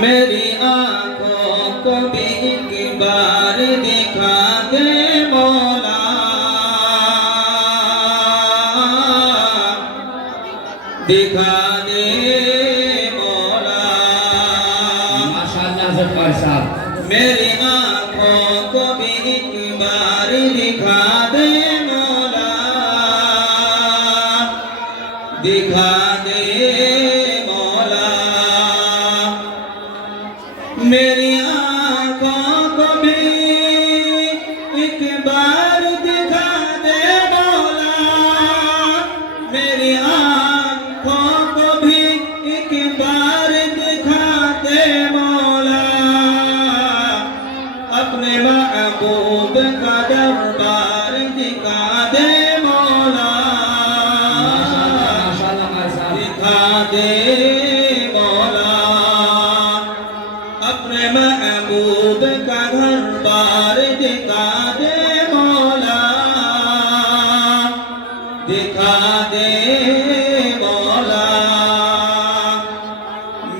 मेरी आंखों को भी एक बार दिखा दे मौला, दिखा दे मौला। माशाअल्लाह ज़फ़र साहब, मेरी आंखों को भी एक बार दिखा दे मौला, दिखा दे मौला। मेरी आंखों को भी एक बार दिखा दे मौला, मेरी आंखों को भी एक बार दिखा दे मौला। अपने महबूब का दरबार दिखा दे मौला, दिखा दे मौला। अपने महबूब का घर बार दिखा दे मौला, दिखा दे मौला।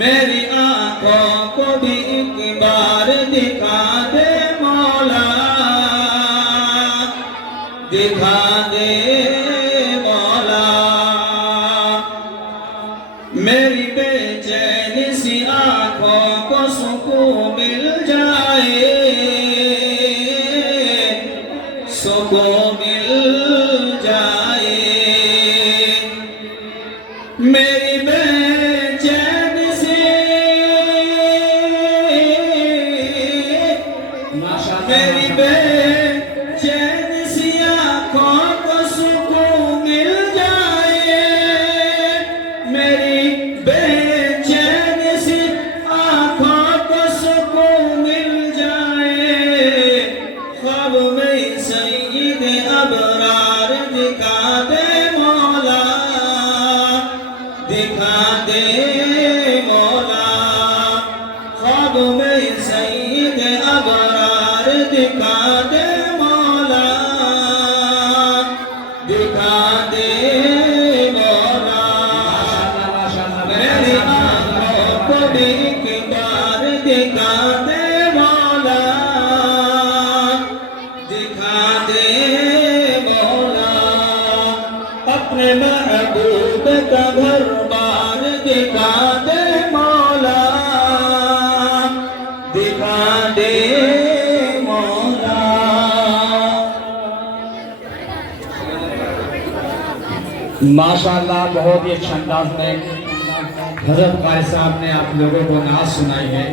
मेरी आंखों को भी एक बार दिखा दे मौला, दिखा दे मौला। मेरी बेचैन सी आंखों को सुकून मिल जाए, सुकून मिल जाए। मेरी बेचैन सी, मेरी बेचैन सी आंखों को सुकून मिल जाए। मेरी बेचैन सी आंखों को सुकून मिल जाए। ख्वाब में सईद अबरार दिखा दे मौला, दिखा दे मौला। ख्वाब में सईद अबरार दिखा दे मौला, दिखा दे मौला। मेरी आंखों को भी एक बार दिखा दे मौला, दिखा दे मौला। अपने महबूब का घर बार दिखा दे मौला, दिखा दे मौला। माशाअल्लाह बहुत ही अच्छे अंदाज में हज़रत क़ारी साहब ने आप लोगों को नाज़ सुनाई है।